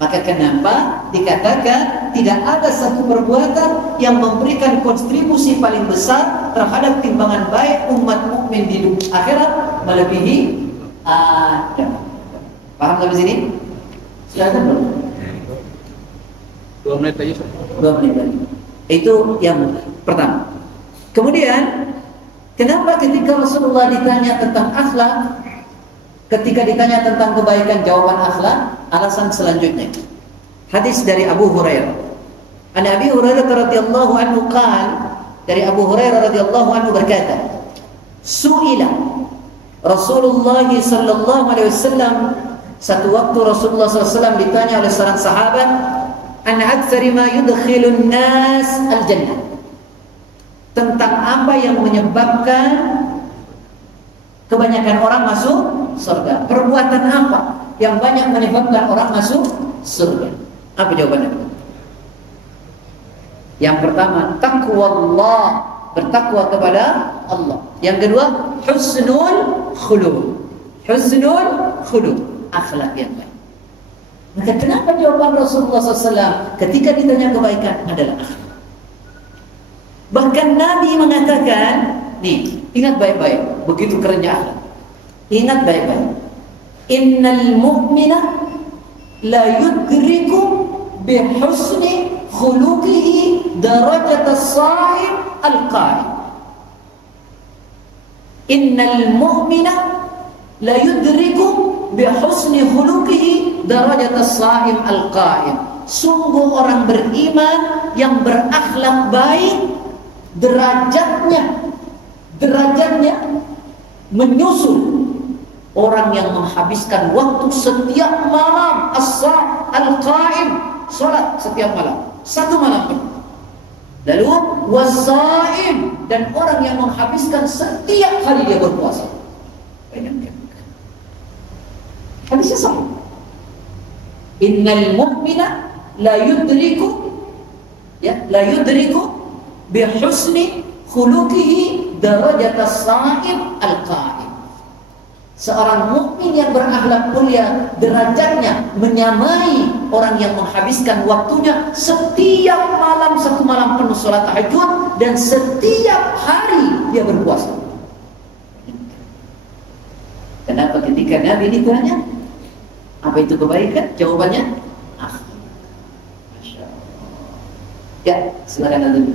Maka kenapa dikatakan tidak ada satu perbuatan yang memberikan kontribusi paling besar terhadap timbangan baik umat mukmin di akhirat melebihi adab. Paham sampai sini? Silakan belum? 2 menit lagi. 2 menit lagi. Itu yang pertama. Kemudian, kenapa ketika Rasulullah ditanya tentang akhlak, ketika ditanya tentang kebaikan jawaban akhlak, alasan selanjutnya. Hadis dari Abu Hurairah. An Abi Hurairah radhiyallahu anhu qala, dari Abu Hurairah radhiyallahu anhu berkata, Su'ila Rasulullah sallallahu alaihi wasallam, satu waktu Rasulullah sallallahu alaihi wasallam ditanya oleh seorang sahabat, an aktsari ma yudkhilun nas al-jannah, tentang apa yang menyebabkan kebanyakan orang masuk surga. Perbuatan apa yang banyak menyebabkan orang masuk surga? Apa jawabannya? Yang pertama, taqwallah, bertakwa kepada Allah. Yang kedua, husnul khuluq. Husnul khuluq, akhlak yang baik. Maka kenapa jawaban Rasulullah SAW ketika ditanya kebaikan adalah akhlak? Bahkan Nabi mengatakan, nih, ingat baik-baik, begitu kerennya akhlak. Ingat baik-baik. Innal mu'mina la yudriku bihusni khuluqihi darajat as-sa'im al-qa'im. Innal mu'mina la yudriku bihusni khuluqihi darajat as-sa'im al-qa'im. Sungguh orang beriman yang berakhlak baik, derajatnya menyusul orang yang menghabiskan waktu setiap malam al-qaim, salat setiap malam, satu malam penuh. Lalu wasaim, dan orang yang menghabiskan setiap hari dia berpuasa. Hadisnya sahih. Innal mu'mina la yudriku bihusni khuluqihi darajat as-sa'im al-qa'im. Seorang mukmin yang berakhlak mulia, derajatnya menyamai orang yang menghabiskan waktunya setiap malam, satu malam penuh salat tahajud, dan setiap hari dia berpuasa. Kenapa ketika Nabi ditanya apa itu kebaikan, jawabannya akhlak. Masya Allah. Ya, silakan nanti.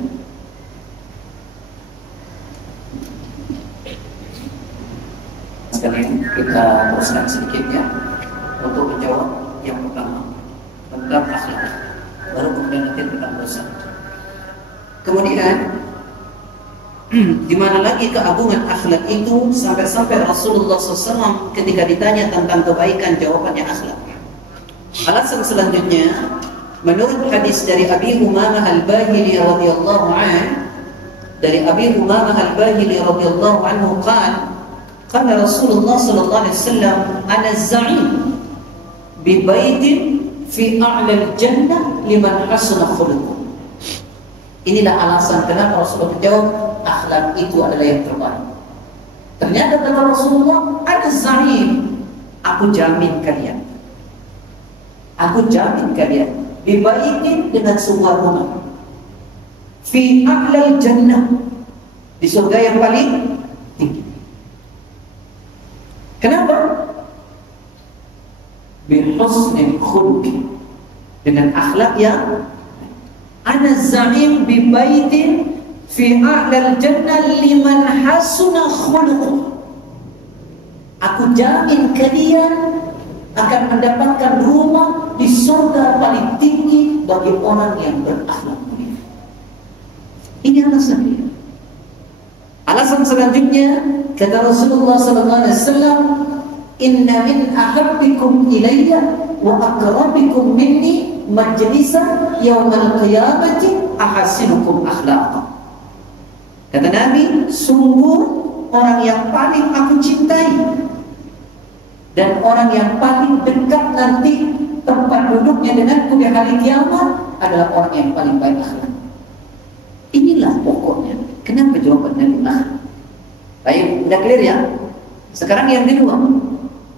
sekalian, kita teruskan sedikitnya untuk menjawab yang pertama tentang akhlak, baru kemudian nanti tentang dosa. Kemudian di mana lagi keagungan akhlak itu sampai-sampai Rasulullah SAW ketika ditanya tentang kebaikan jawabannya akhlak. Alasan selanjutnya menurut hadis dari Abi Umamah Al-Bahili radhiyallahu anhu, dari Abi Umamah Al-Bahili radhiyallahu anhu qala Rasulullah sallallahu alaihi wasallam ana za'im bi baitin fi a'la al-jannah liman hasuna khuluquh. Inilah alasan kenapa Rasulullah menjawab akhlak itu adalah yang terbaik. Ternyata kata Rasulullah, ada za'im, aku jamin kalian, dibaikin dengan sebuah rumah fi a'lal jannah, di surga yang paling tinggi. Kenapa? Bi husnil khuluqi, dengan akhlak yang ana za'im bi baitin fi a'lal jannah liman hasuna khuluquh. Aku jamin kalian akan mendapatkan rumah di surga paling tinggi bagi orang yang berakhlak mulia. Ini alasannya. Alasan selanjutnya kata Rasulullah SAW, inna min ahabbikum ilayya wa aqrabikum minni majlisan yaumal qiyamati ahasinukum akhlaqa. Kata Nabi, sungguh orang yang paling aku cintai dan orang yang paling dekat nanti tempat duduknya denganku di hari kiamat adalah orang yang paling baik akhlak. Inilah pokoknya. Kenapa jawabannya akhlak? Baik, sudah clear ya? Sekarang yang kedua,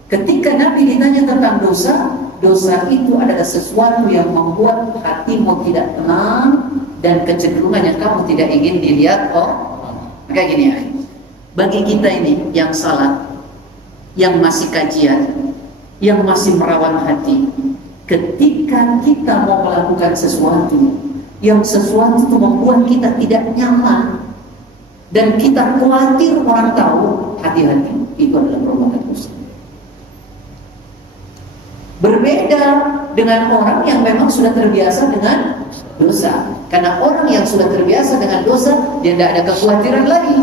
ketika Nabi ditanya tentang dosa, dosa itu adalah sesuatu yang membuat hatimu tidak tenang dan kecenderungannya kamu tidak ingin dilihat Maka gini ya, bagi kita ini yang salat, yang masih kajian, yang masih merawat hati, ketika kita mau melakukan sesuatu yang sesuatu itu membuat kita tidak nyaman dan kita khawatir orang tahu, hati-hati, itu adalah perbuatan dosa. Berbeda dengan orang yang memang sudah terbiasa dengan dosa. Karena orang yang sudah terbiasa dengan dosa, dia tidak ada kekhawatiran lagi,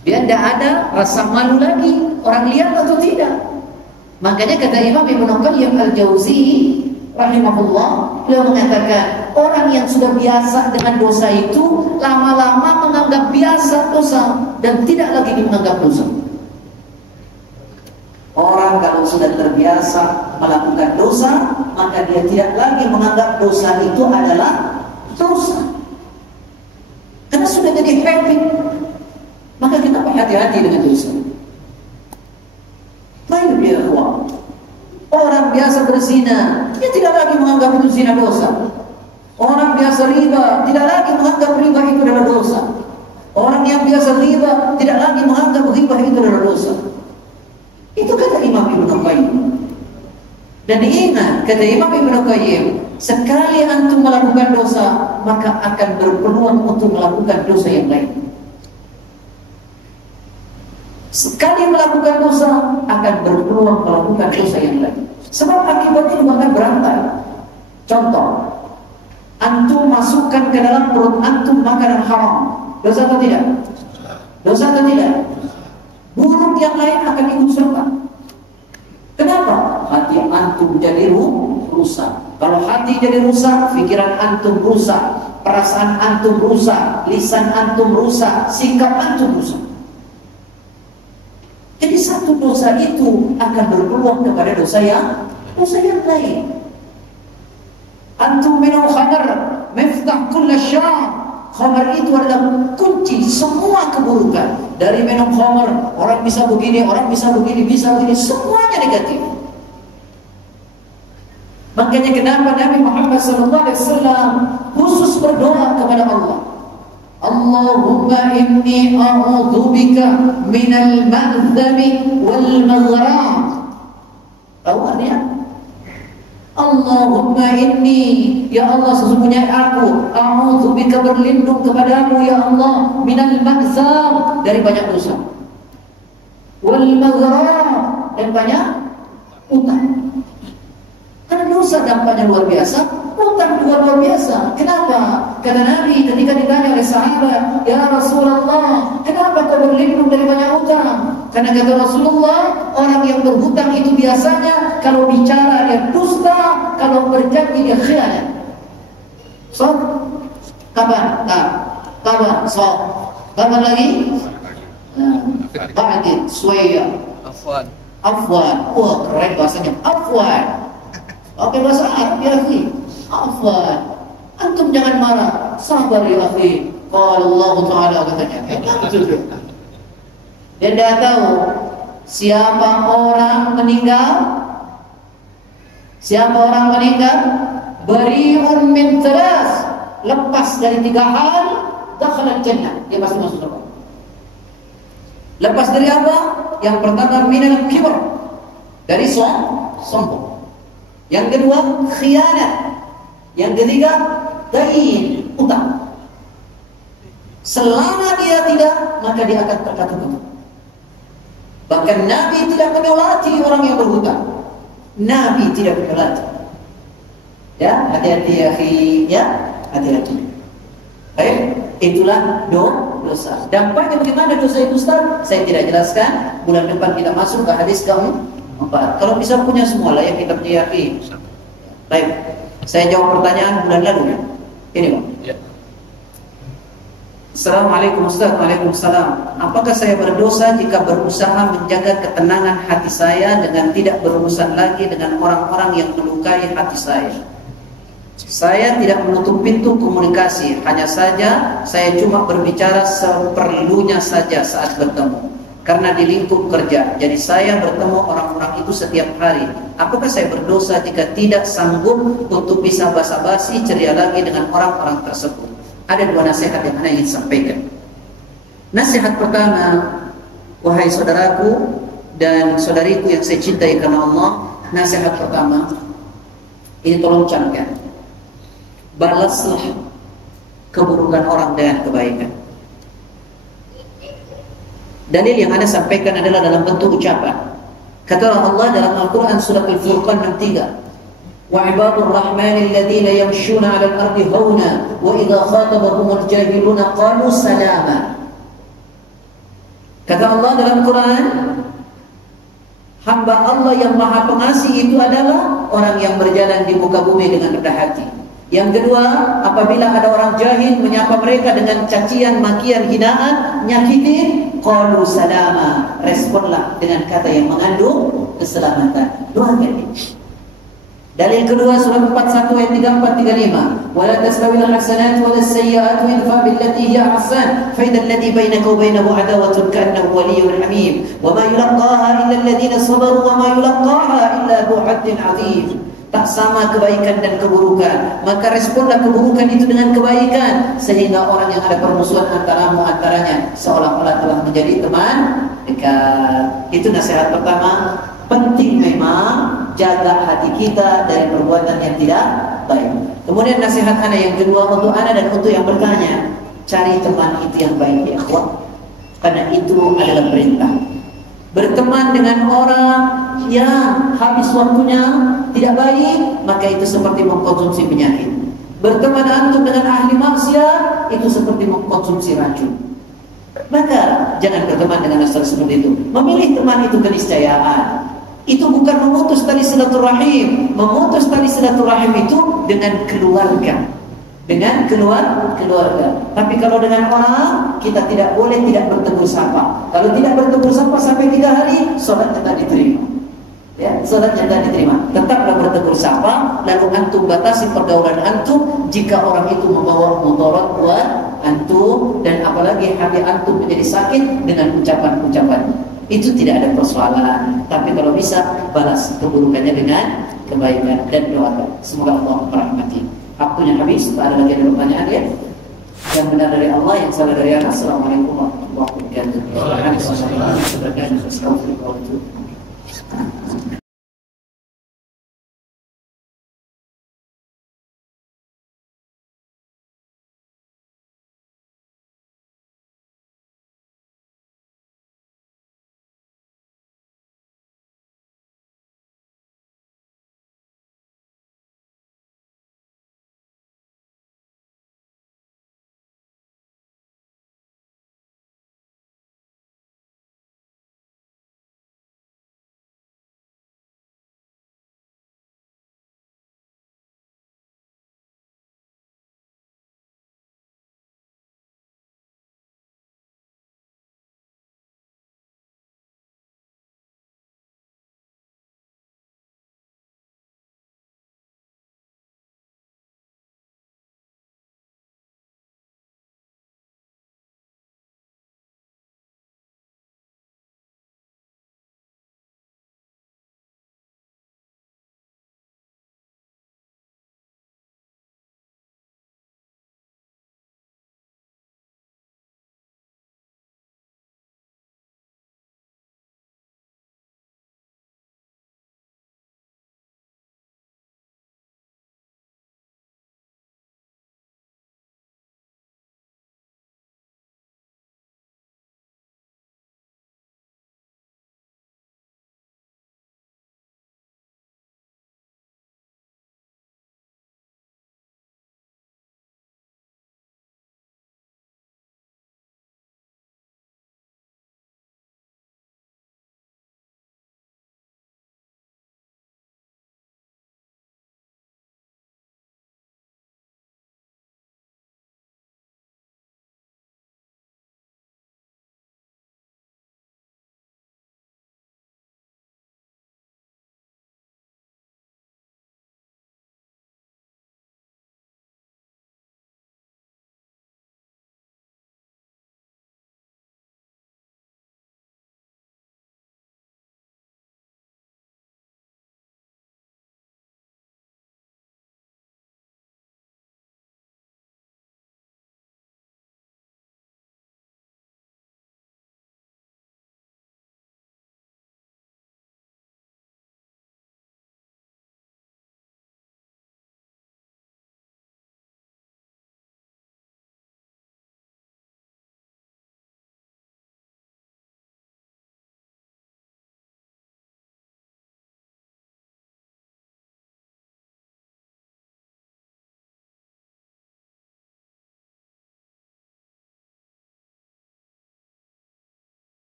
dia tidak ada rasa malu lagi, orang lihat atau tidak. Makanya kata Imam Ibnu Qayyim Al-Jauzi rahimahullah, beliau mengatakan orang yang sudah biasa dengan dosa itu lama-lama menganggap biasa dosa dan tidak lagi menganggap dosa. Orang kalau sudah terbiasa melakukan dosa, maka dia tidak lagi menganggap dosa itu adalah dosa, karena sudah jadi habit. Maka kita hati-hati dengan dosa. Baik ya Allah, orang biasa berzina, dia tidak lagi menganggap itu zina dosa. Orang biasa riba, tidak lagi menganggap riba itu adalah dosa. Orang yang biasa riba, tidak lagi menganggap riba itu adalah dosa. Itu kata Imam Ibnu Qayyim. Dan diingat kata Imam Ibnu Qayyim, sekali antum melakukan dosa, maka akan berpeluang untuk melakukan dosa yang lain. Sekali melakukan dosa, akan berpeluang melakukan dosa yang lain. Sebab akibatnya juga akan berantai. Contoh, antum masukkan ke dalam perut antum makanan haram, dosa atau tidak? Dosa atau tidak? Buruk yang lain akan ikut serta. Kenapa? Hati antum jadi rusak. Kalau hati jadi rusak, pikiran antum rusak, perasaan antum rusak, lisan antum rusak, sikap antum rusak. Jadi satu dosa itu akan berpeluang kepada dosa yang lain. Antum minum khamar, miftah kulla syar. Khamar itu adalah kunci semua keburukan. Dari minum khamar, orang bisa begini, orang bisa begini, semuanya negatif. Makanya kenapa Nabi Muhammad SAW khusus berdoa kepada Allah, Allahumma inni a'udzubika minal ma'dzami wal maghram. Tahu artinya? Allahumma inni, ya Allah sesungguhnya aku a'udzubika berlindung kepadamu ya Allah minal ma'zam, dari banyak dosa, wal maghram, dan banyak utang. Karena dosa dampaknya luar biasa, utang juga luar biasa. Kenapa? Kata Nabi ketika ditanya oleh sahabat, "Ya Rasulullah, kenapa kau berlindung dari banyak utang?" Karena kata Rasulullah, orang yang berhutang itu biasanya kalau bicara dia dusta, kalau berjanji dia khianat. So, kapan? Kapan? So, kapan lagi? Ba'din, suaya. Afwan. Wah, keren bahasanya. Afwan. Oke, bahasa Arab ya akhi. Afwan. Antum jangan marah. Sabar ya akhi. Qala Allah Ta'ala katanya. Dia tidak tahu siapa orang meninggal. Siapa orang meninggal? Bari'un min talas. Lepas dari 3 hal, dakhala jannah. Dia pasti masuk surga. Lepas dari apa? Yang pertama minal kibr, dari sombong. Yang kedua khianat. Yang ketiga dain, utang. Selama dia tidak, maka dia akan terkata betul. Bahkan Nabi tidak menyolati orang yang berhutang. Nabi tidak menyolati. Ya, hati-hati ya akhi, ya, hati-hati. Baik, itulah dosa. Dampaknya bagaimana dosa itu, Ustaz? Saya tidak jelaskan. Bulan depan kita masuk ke hadis keempat. Kalau bisa punya semua lah yang kita punya. Baik, saya jawab pertanyaan bulan lalu ya. Ini Bang. Ya. Assalamualaikum Ustaz. Waalaikumsalam. Apakah saya berdosa jika berusaha menjaga ketenangan hati saya dengan tidak berurusan lagi dengan orang-orang yang melukai hati saya? Saya tidak menutup pintu komunikasi, hanya saja saya cuma berbicara seperlunya saja saat bertemu. Karena di lingkup kerja, jadi saya bertemu orang-orang itu setiap hari. Apakah saya berdosa jika tidak sanggup untuk bisa basa-basi ceria lagi dengan orang-orang tersebut? Ada 2 nasihat yang saya ingin sampaikan. Nasihat pertama, wahai saudaraku dan saudariku yang saya cintai karena Allah, nasihat pertama, ini tolong camkan. Balaslah keburukan orang dengan kebaikan. Dalil yang Anda sampaikan adalah dalam bentuk ucapan. Kata Allah dalam Al-Quran surat Al-Furqan 63, "Wa ibadur rahmani alladhina yamshuna 'alal ardi hauna wa idza khatabahumul jahiluna qalu salama." Kata Allah dalam Quran, hamba Allah yang Maha Pengasih itu adalah orang yang berjalan di muka bumi dengan rendah hati. Yang kedua, apabila ada orang jahil menyapa mereka dengan cacian, makian, hinaan, nyakitin, qalu salama, responlah dengan kata yang mengandung keselamatan. Doakan ini. Dalil kedua surah 41 ayat 34 35, "Wala tastawil hasanatu wal sayyi'atu idfa billati hiya ahsan, fa idzal ladzi bainaka wa bainahu adawatun ka'annahu waliyyun hamim, wa ma yulaqaha illa alladziina sabaru wa ma yulaqaha illa dzu 'addin 'adzim." Tak sama kebaikan dan keburukan, maka responlah keburukan itu dengan kebaikan, sehingga orang yang ada permusuhan antaranya seolah-olah telah menjadi teman dekat. Itu nasihat pertama. Penting memang jaga hati kita dari perbuatan yang tidak baik. Kemudian nasihat Anda yang kedua untuk Anda dan untuk yang bertanya, cari teman itu yang baik ya akhwat, karena itu adalah perintah. Berteman dengan orang yang habis waktunya tidak baik, maka itu seperti mengkonsumsi penyakit. Berteman antum dengan ahli maksiat, itu seperti mengkonsumsi racun. Maka jangan berteman dengan asal seperti itu. Memilih teman itu keniscayaan. Itu bukan memutus tali silaturahim. Memutus tali silaturahim itu dengan keluarga. Dengan keluarga. Tapi kalau dengan orang, kita tidak boleh tidak bertegur sapa. Kalau tidak bertegur sapa sampai 3 hari, sholatnya tak diterima. Ya, sholatnya tak diterima. Tetaplah bertegur sapa, lalu antum batasi pergaulan antum jika orang itu membawa mudarat buat antum, dan apalagi hati antum menjadi sakit dengan ucapan-ucapan. Itu tidak ada persoalan. Tapi kalau bisa, balas keburukannya dengan kebaikan dan doakan. Semoga Allah merahmati. Waktunya habis, tak ada lagi pertanyaan ya. Yang benar dari Allah, yang salah dari Allah. Assalamualaikum warahmatullahi wabarakatuh.